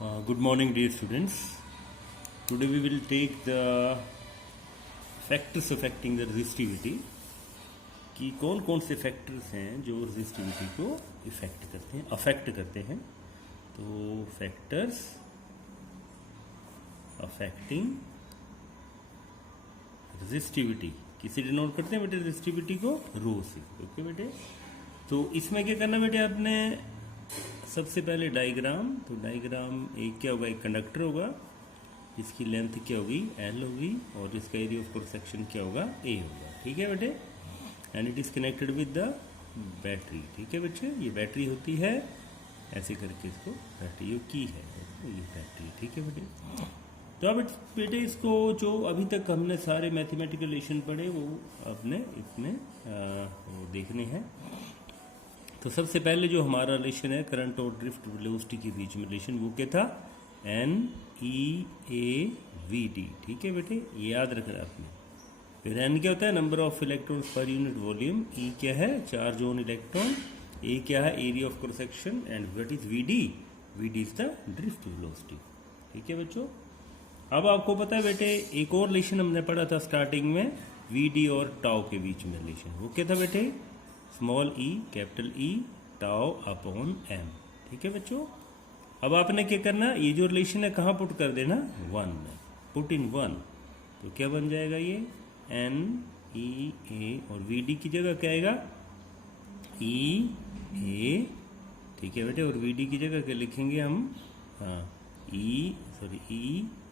Good morning, dear students. Today we will take the factors affecting the resistivity. कि कौन कौन से factors हैं जो रेजिस्टिविटी को अफेक्ट करते हैं। तो फैक्टर्स अफेक्टिंग रेजिस्टिविटी किसे डिनोट करते हैं बेटे? रेजिस्टिविटी को रो से। ओके बेटे, तो इसमें क्या करना बेटे आपने? सबसे पहले डायग्राम। तो डायग्राम एक क्या होगा? एक कंडक्टर होगा, इसकी लेंथ क्या होगी? L होगी, और इसका एरिया ऑफ क्रॉस सेक्शन क्या होगा? A होगा। ठीक है बेटे, and it is connected with the battery. ठीक है बच्चे, ये बैटरी होती है, ऐसे करके इसको बैटरी ये की है, ये बैटरी। ठीक है बेटे, तो अब बेटे इसको जो अभी तक हमने सारे मैथमेटिकल रिलेशन पढ़े वो अपने इसमें वो देखने हैं। तो सबसे पहले जो हमारा रिलेशन है करंट और ड्रिफ्ट वेलोसिटी के बीच में रिलेशन, वो क्या था? NEAVD। ठीक है बेटे, ये याद रखना आपने। फिर N क्या होता है? Number of electrons per unit volume. E क्या है? Charge on electron. A क्या है? Area of cross section. And what is VD? VD is the drift velocity. ठीक है बच्चों, अब आपको पता है बेटे एक और रिलेशन हमने पढ़ा था स्टार्टिंग में, VD और टाउ के बीच में रिलेशन। वो क्या था बेटे? Small e capital E tau upon m। ठीक है बच्चों, अब आपने क्या करना? ये जो रिलेशन है कहाँ पुट कर देना? 1 में। पुट इन 1, तो क्या बन जाएगा? ये NEA, और VD की जगह क्या आएगा? EA। ठीक है बेटे, और VD की जगह क्या लिखेंगे हम? हाँ, E,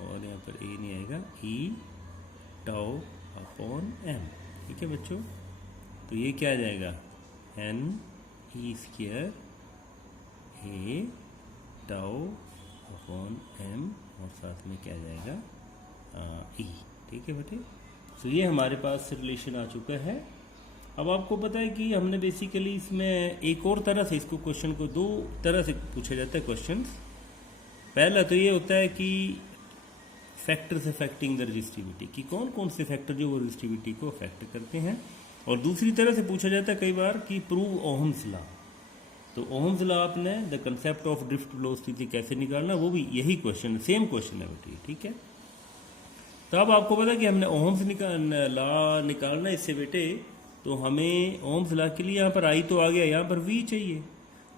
और यहाँ पर A नहीं आएगा, E टाउ अपॉन m। ठीक है बच्चों, तो ये क्या आ जाएगा? NE square A tau upon m, और साथ में क्या आ जाएगा? E। ठीक है बेटे, तो ये हमारे पास रिलेशन आ चुका है। अब आपको पता है कि हमने बेसिकली इसमें एक और तरह से इसको क्वेश्चन को दो तरह से पूछा जाता है क्वेश्चन। पहला तो ये होता है कि फैक्टर्स अफेक्टिंग द रेजिस्टिविटी, कि कौन कौन से फैक्टर जो वो रेजिस्टिविटी को अफेक्ट करते हैं। और दूसरी तरह से पूछा जाता है कई बार कि प्रूव ओहम्स लॉ। तो ओहम्स लॉ आपने the concept of drift velocity कैसे निकालना, वो भी यही क्वेश्चन, सेम क्वेश्चन है बेटी। ठीक है, तो अब आपको पता है कि हमने ओहम्स लॉ निकालना इससे बेटे, तो हमें ओहम्स लॉ के लिए यहाँ पर आई तो आ गया, यहाँ पर V चाहिए।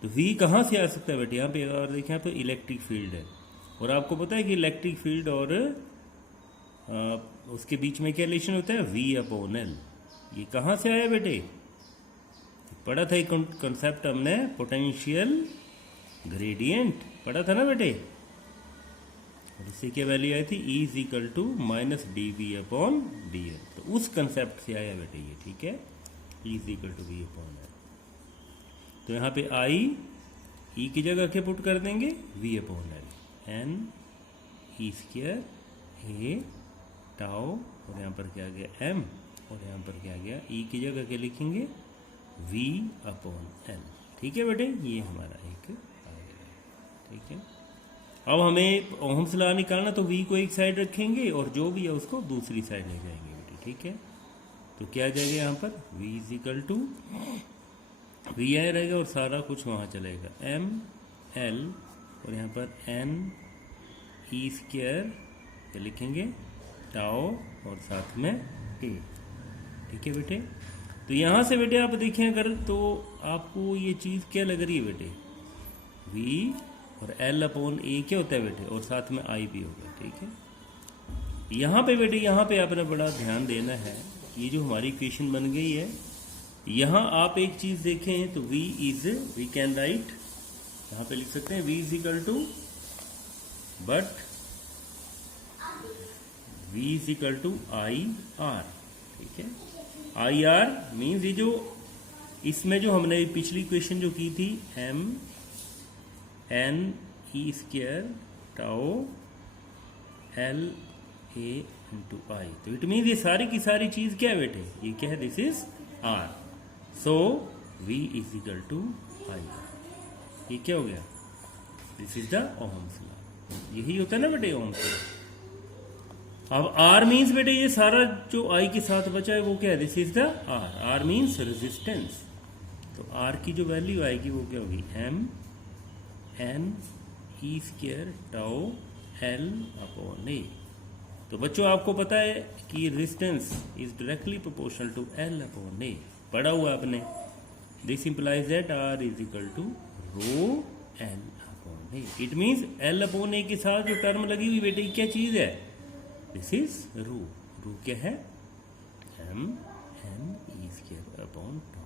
तो V कहाँ से आ सकता है बेटे? यहाँ पे और देखिए, यहाँ पे इलेक्ट्रिक फील्ड है, और आपको पता है कि इलेक्ट्रिक फील्ड और उसके बीच में क्या रिलेशन होता है? V upon L। ये कहाँ से आया बेटे? पढ़ा था एक कंसेप्ट हमने, पोटेंशियल ग्रेडियंट पढ़ा था ना बेटे, और इससे क्या वैल्यू आई थी? E is equal to minus DV upon DL। तो उस कंसेप्ट से आया बेटे ये। ठीक है, E is equal to V upon L। तो यहाँ पे E की जगह क्या पुट कर देंगे? V upon L। NE square A tau, और यहाँ पर क्या आ गया? M, और यहाँ पर क्या आ गया? E की जगह क्या लिखेंगे? V upon L। ठीक है बेटे, ये हमारा एक आ गया। ठीक है, अब हमें ओहम्स लॉ निकालना, तो V को एक साइड रखेंगे और जो भी है उसको दूसरी साइड ले जाएंगे बेटे। ठीक है, तो क्या आ जाएगा यहाँ पर? V is equal to V आया रहेगा, और सारा कुछ वहाँ चलेगा M L, और यहाँ पर NE स्क्वायर क्या लिखेंगे? टाउ, और साथ में A। ठीक है बेटे, तो यहाँ से बेटे आप देखें अगर, तो आपको ये चीज़ क्या लग रही है बेटे? V और L अपॉन A क्या होता है बेटे? और साथ में I भी होगा। ठीक है, यहाँ पे बेटे, यहाँ पे आपने बड़ा ध्यान देना है। ये जो हमारी इक्वेशन बन गई है, यहाँ आप एक चीज़ देखें तो वी कैन राइट, यहाँ पे लिख सकते हैं V is equal to, but V is equal to IR। ठीक है, IR मीन्स ये जो इसमें जो हमने पिछली इक्वेशन जो की थी, MNE square tau LA into I। तो इट मीन्स ये सारी की सारी चीज क्या है बेटे? ये क्या है? This is R। So V is equal to I। ये क्या हो गया? This is the Ohm's law. यही होता है ना बेटे ओहम्स लॉ। अब R मीन्स बेटे ये सारा जो I के साथ बचा है वो क्या है? This is the R। R means resistance. तो R की जो वैल्यू आएगी वो क्या होगी? M N E square tau L upon A. तो बच्चों आपको पता है कि resistance is directly proportional to L upon A, पढ़ा हुआ आपने। This implies that R is equal to rho L upon A. It means L upon A के साथ जो टर्म लगी हुई बेटे क्या चीज है, दिस इज रो। रो क्या है, M N E square upon tau.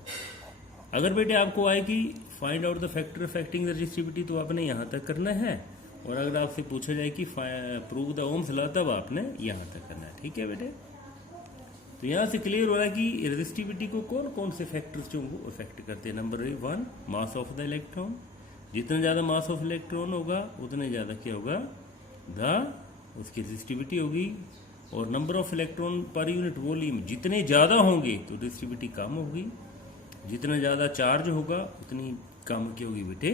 अगर बेटे आपको आएगी find out the factor affecting the resistivity, तो आपने यहाँ तक करना है। और अगर आपसे पूछा जाए कि प्रूव द ओम्स लॉ, तब आपने यहाँ तक करना है। ठीक है बेटे, तो यहाँ से क्लियर हो रहा है कि रेजिस्टिविटी को कौन कौन से फैक्टर्स जो अफेक्ट करते हैं। Number 1 mass of the electron, जितना ज़्यादा मास ऑफ इलेक्ट्रॉन होगा उतने ज़्यादा क्या होगा, उसकी रेजिस्टिविटी होगी। और number of electron per unit volume, जितने ज़्यादा होंगे तो रेजिस्टिविटी कम होगी। जितना ज़्यादा चार्ज होगा उतनी कम क्या होगी बेटे,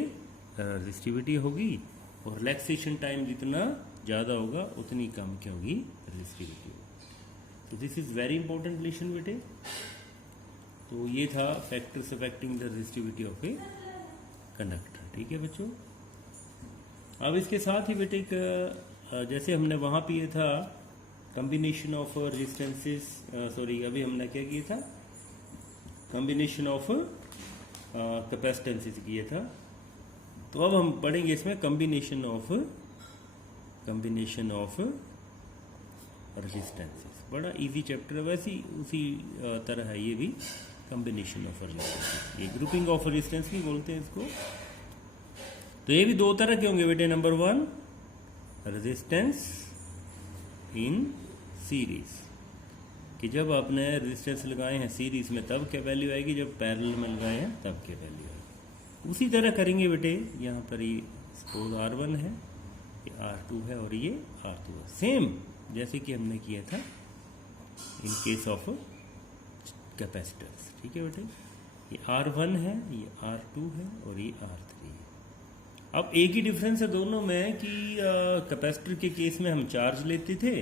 रेजिस्टिविटी होगी। और रिलैक्सेशन टाइम जितना ज़्यादा होगा उतनी कम क्या होगी, रेजिस्टिविटी होगी। तो this is very important relation बेटे। तो ये था factors affecting the resistivity of a conductor. ठीक है बच्चों, अब इसके साथ ही बेटे एक जैसे हमने वहाँ पे ये था कॉम्बिनेशन ऑफ रेजिस्टेंसेस, सॉरी अभी हमने क्या किया था, कॉम्बिनेशन ऑफ कैपेसिटेंसेस किया था। तो अब हम पढ़ेंगे इसमें कॉम्बिनेशन ऑफ रेजिस्टेंसेस। बड़ा इजी चैप्टर है, वैसे उसी तरह है ये भी, कॉम्बिनेशन ऑफ रेजिस्टेंस। ये ग्रुपिंग ऑफ रेजिस्टेंस भी बोलते हैं इसको। तो ये भी दो तरह के होंगे बेटे। नंबर 1 रेजिस्टेंस इन सीरीज, कि जब आपने रेजिस्टेंस लगाए हैं सीरीज में तब क्या वैल्यू आएगी, जब पैरेलल में लगाए हैं तब क्या वैल्यू आएगी। उसी तरह करेंगे बेटे। यहाँ पर ये सपोज R1 है, ये R2 है और ये R2 है, सेम जैसे कि हमने किया था इन केस ऑफ कैपेसिटर्स। ठीक है बेटे, ये R1 है, ये R2 है और ये R3 है। अब एक ही डिफरेंस है दोनों में कि कैपेसिटर के केस में हम चार्ज लेते थे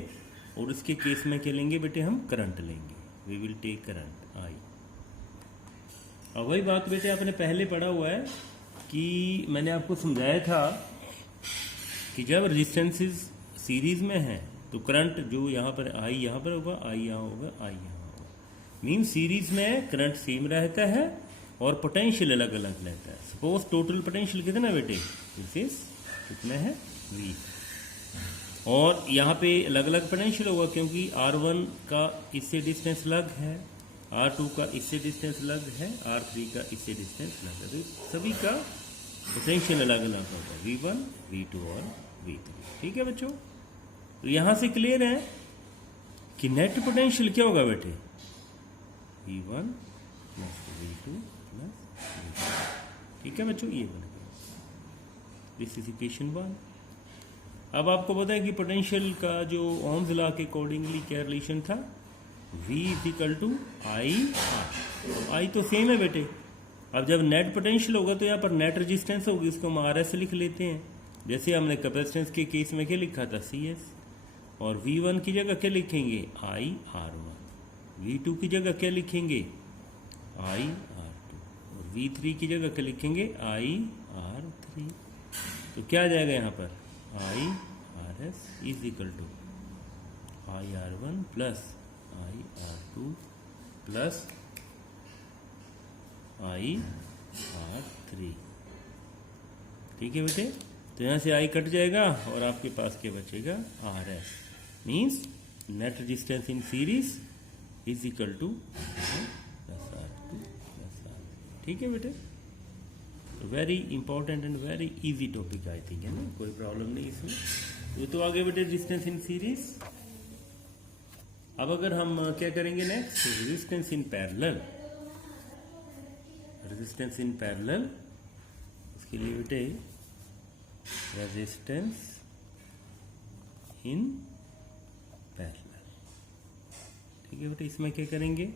और इसके केस में क्या लेंगे बेटे, हम करंट लेंगे। We will take current I. अब वही बात बेटे आपने पहले पढ़ा हुआ है कि मैंने आपको समझाया था कि जब रेजिस्टेंसेस सीरीज में है तो करंट जो यहाँ पर आई यहाँ पर होगा, आई यहाँ होगा, आई यहाँ होगा। मीन सीरीज में करंट सेम रहता है और पोटेंशियल अलग अलग रहता है। सपोज टोटल पोटेंशियल कितना बेटे, दिस इज कितना है, V। और यहाँ पे अलग अलग पोटेंशियल होगा क्योंकि R1 का इससे डिस्टेंस अलग है, R2 का इससे डिस्टेंस अलग है, R3 का इससे डिस्टेंस अलग है। तो सभी का पोटेंशियल अलग अलग होगा, V1, V2 और V3। ठीक है बच्चों, तो यहाँ से क्लियर है कि नेट पोटेंशियल क्या होगा बेटे, V1 plus V2 plus V3। ठीक है बच्चों, ये बन गया, दिस इज इक्वेशन 1। अब आपको पता है कि पोटेंशियल का जो ओम्स लॉ के अकॉर्डिंगली क्या रिलेशन था, V is equal to I R. I तो सेम है बेटे। अब जब नेट पोटेंशियल होगा तो यहाँ पर नेट रेजिस्टेंस होगी, उसको हम RS लिख लेते हैं। जैसे हमने कैपेसिटेंस के केस में क्या लिखा था, CS। और V1 की जगह क्या लिखेंगे, आई R1। V2 की जगह क्या लिखेंगे, आई R2। और V3 की जगह क्या लिखेंगे, आई R3। तो क्या आ जाएगा यहाँ पर, I RS is equal to I R1 plus I R2 plus I R3। ठीक है बेटे, तो यहाँ से आई कट जाएगा और आपके पास क्या बचेगा, RS। Means net resistance in series is equal two plus R2 plus R3। ठीक है बेटे, very important and very easy topic I think, है ना, कोई प्रॉब्लम नहीं इसमें। तो आगे बेटे रेजिस्टेंस इन सीरीज। अब अगर हम क्या करेंगे next, resistance in parallel. Resistance in parallel, उसके लिए बेटे रेजिस्टेंस इन पैरेलल। ठीक है बेटे, इसमें क्या करेंगे,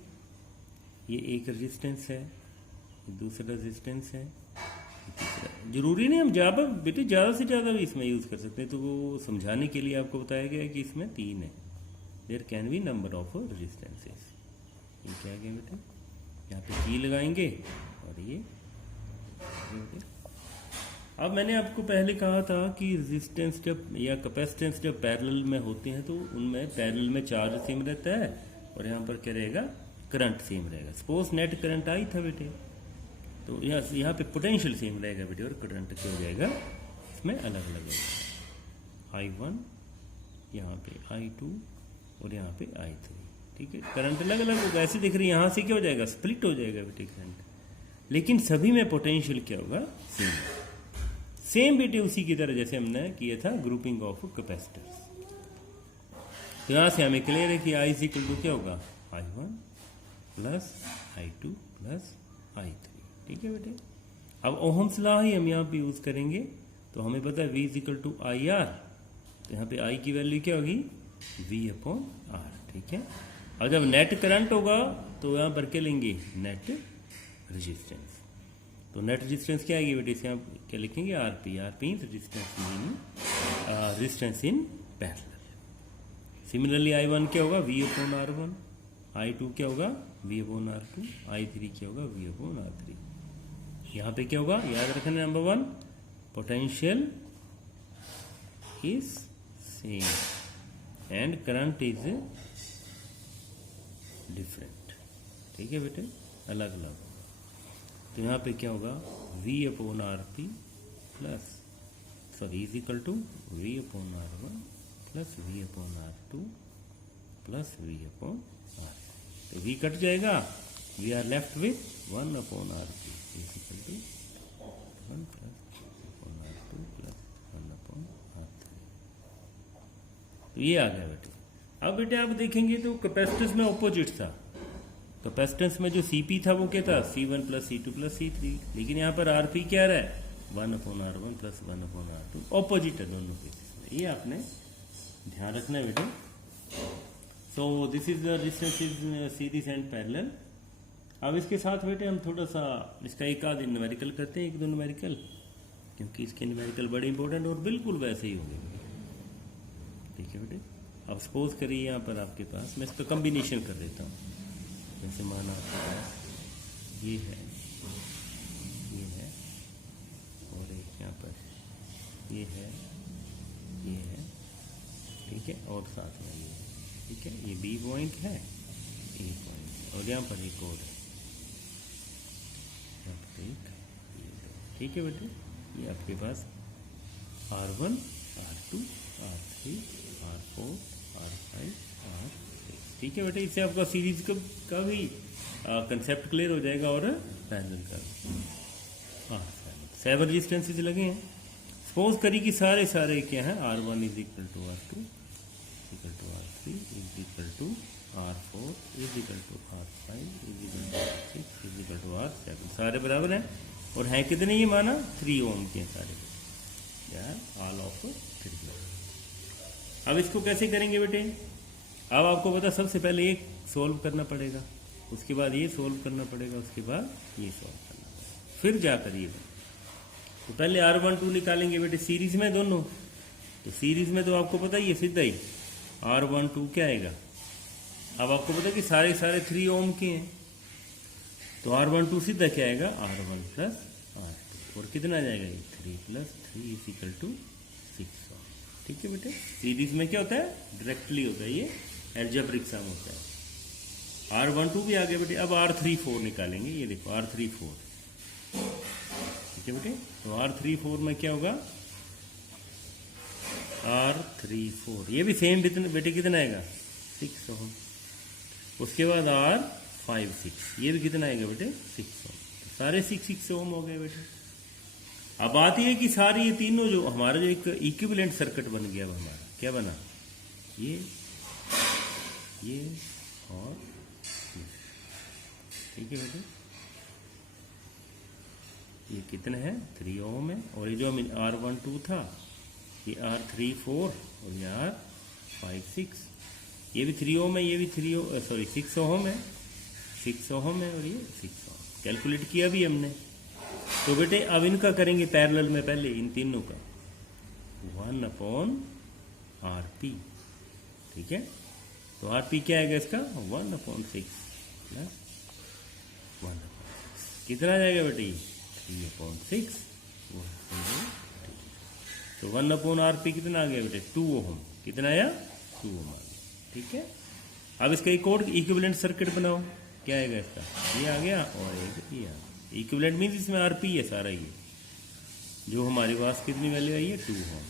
ये एक रेजिस्टेंस है, दूसरा रेजिस्टेंस है, जरूरी नहीं हम ज़्यादा बेटे ज़्यादा से ज़्यादा भी इसमें यूज़ कर सकते हैं। तो वो समझाने के लिए आपको बताया गया है कि इसमें 3 है, there can be number of resistances. ये क्या गया बेटे, यहाँ पे की लगाएंगे और ये। अब मैंने आपको पहले कहा था कि रेजिस्टेंस जब या कैपेसिटेंस जब पैरेलल में होते हैं तो उनमें पैरेलल में चार्ज सेम रहता है और यहाँ पर क्या रहेगा, करंट सेम रहेगा। सपोज नेट करंट आई था बेटे, तो यहाँ पे पोटेंशियल सेम रहेगा बेटे और करंट क्या हो जाएगा इसमें अलग अलग होगा। I1 यहाँ पे I2 और यहाँ पे I3, ठीक है। करंट अलग अलग होगा, ऐसे दिख रही है, यहाँ से क्या हो जाएगा, स्प्लिट हो जाएगा बेटे करंट, लेकिन सभी में पोटेंशियल क्या होगा, सेम बेटे उसी की तरह जैसे हमने किया था ग्रुपिंग ऑफ कैपेसिटर्स। तो यहाँ से हमें क्लियर है कि I इज इक्वल टू क्या होगा, I1 plus I2 plus I3, ठीक है बेटे। अब ओहम्स लॉ ही हम यहाँ पे यूज करेंगे, तो हमें पता है V is equal to IR, तो यहाँ पे I की वैल्यू क्या होगी, V अपॉन R, ठीक है। और जब नेट करंट होगा तो यहाँ पर क्या लेंगे, नेट रेजिस्टेंस। तो नेट रेजिस्टेंस क्या आएगी बेटे, इसे आप क्या लिखेंगे, RP. RP resistance mean resistance in parallel. Similarly I1 क्या होगा, V अपॉन R1, I2 क्या होगा, V अपॉन R2, I3 क्या होगा, V अपॉन R3। यहाँ पे क्या होगा, याद रखना, number 1 potential is same and current is different, ठीक है बेटे, अलग अलग। तो यहाँ पे क्या होगा, V upon RP plus is equal to V upon R1 plus V upon R2 plus V upon R3। तो V कट जाएगा, we are left with 1 upon RP is equal to 1 plus upon R2 plus 1 upon R3। तो ये आ गया बेटे। अब बेटे आप देखेंगे तो कैपेसिटेंस में ऑपोजिट था, कैपेसिटेंस में जो Cp था वो क्या था, C1 plus C2 plus C3, लेकिन यहाँ पर Rp क्या रहा है, 1 upon R1 plus 1 upon R2, opposite है दोनों केसेस में, ये आपने ध्यान रखना है बेटे। So this is the resistance is series and parallel. अब इसके साथ बेटे हम थोड़ा सा इसका एक आध न्यूमेरिकल करते हैं, एक दो न्यूमेरिकल, क्योंकि इसके न्यूमेरिकल बड़े इंपॉर्टेंट और बिल्कुल वैसे ही होंगे, ठीक है बेटे। अब सपोज करिए यहाँ पर आपके पास, मैं इसका कम्बिनेशन कर देता हूँ, जैसे माना आपके पास ये है और एक यहाँ पर ये है, ठीक है, और साथ में ये है, ठीक है, ये B पॉइंट है, A पॉइंट, और यहाँ पर एक और है, यहाँ पर एक, ठीक है बेटे। ये आपके पास R1 R2 R3 R4 R5 R6, ठीक है बेटे। इससे आपका सीरीज का भी कंसेप्ट क्लियर हो जाएगा और पैरेलल का। हाँ, 7 रेजिस्टेंसेज लगे हैं। सपोज करिए कि सारे क्या हैं, R1 is equal to R2 equal to R3 is equal to R4 is equal to R5 is equal to R6 is equal to R7, सारे बराबर हैं। और हैं कितने, ये माना 3 ओम के हैं सारे, यार ऑल ऑफ 3। अब इसको कैसे करेंगे बेटे, अब आपको पता, सबसे पहले एक सोल्व करना पड़ेगा, उसके बाद ये सोल्व करना पड़ेगा, उसके बाद ये सोल्व करना पड़ेगा, फिर जाकर ये। तो पहले R12 निकालेंगे बेटे, सीरीज में दोनों, तो सीरीज में तो आपको पता ही है सीधा ही R12 क्या आएगा। अब आपको पता कि सारे 3 ओम के हैं, तो R12 सीधा क्या आएगा, R1 प्लस R2, और कितना आ जाएगा, ये 3 प्लस 3 इज इक्वल टू 6 ओम, ठीक है बेटे। सीरीज में क्या होता है, डायरेक्टली होता है, ये एल्जेब्रिक सम होता है। R12 भी आ गया बेटे। अब R34 निकालेंगे, ये देखो R34, ठीक है बेटे। तो R34 में क्या होगा, R34, ये भी सेम बेटे, कितना आएगा, 6 ओम। उसके बाद R56, ये भी कितना आएगा बेटे, 6 ओम। तो सारे 6 ओम हो गए बेटे। अब बात यह है कि सारे ये तीनों जो हमारा जो एक इक्विवेलेंट सर्किट बन गया, अब हमारा क्या बना, ये और ये, ठीक है बेटे। ये कितने हैं, 3 ओम है, और ये जो R12 था, ये R34 और ये R56, ये भी 3 ओम है, ये भी 6 ओम है, 6 ओम है, और ये 6 ओम। कैलकुलेट किया भी हमने। तो बेटे अब इनका करेंगे पैरेलल में, पहले इन तीनों का 1 अपॉन RP, ठीक है। तो RP क्या आएगा इसका, 1 अपॉन 6 प्लस 1 अपॉन 6, कितना आ जाएगा बेटे, 3 अपॉन 6 तो 1/RP कितना आ गया बेटे 2 ओम, कितना आया 2 ओम आ गया, ठीक है। अब इसका एक और इक्विवेलेंट सर्किट बनाओ, क्या आएगा इसका, ये आ गया और एक ये आ गया। इक्विवेलेंट मीन्स इसमें आरपी है सारा, ये जो हमारे पास कितनी वैल्यू आई है 2 ओम,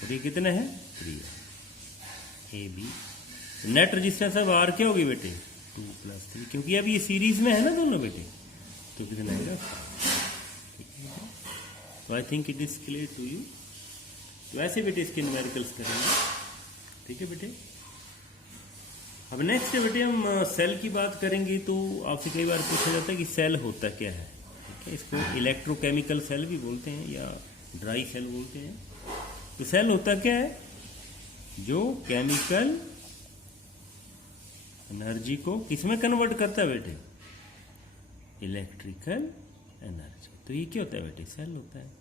और ये कितना है 3 ए बी। नेट रजिस्टेंस अब आर क्या होगी बेटे 2 + 3, क्योंकि अब ये सीरीज में है ना दोनों बेटे, तो कितना आएगा, ठीक है। तो I think it is clear to you. तो ऐसे बेटे इसके न्यूमेरिकल्स करेंगे, ठीक है बेटे। अब नेक्स्ट बेटे हम सेल की बात करेंगे। तो आपसे कई बार पूछा जाता है कि सेल होता क्या है, ठीक है। इसको इलेक्ट्रोकेमिकल सेल भी बोलते हैं या ड्राई सेल बोलते हैं। तो सेल होता क्या है, जो केमिकल एनर्जी को किसमें कन्वर्ट करता है बेटे, इलेक्ट्रिकल एनर्जी। तो ये क्या होता है बेटे, सेल होता है।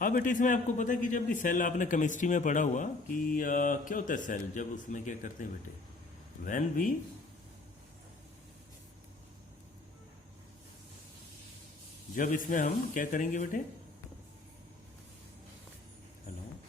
अब बेटे इसमें आपको पता है कि जब भी सेल, आपने केमिस्ट्री में पढ़ा हुआ कि क्या होता है सेल, जब उसमें क्या करते हैं बेटे, व्हेन भी जब इसमें हम क्या करेंगे बेटे,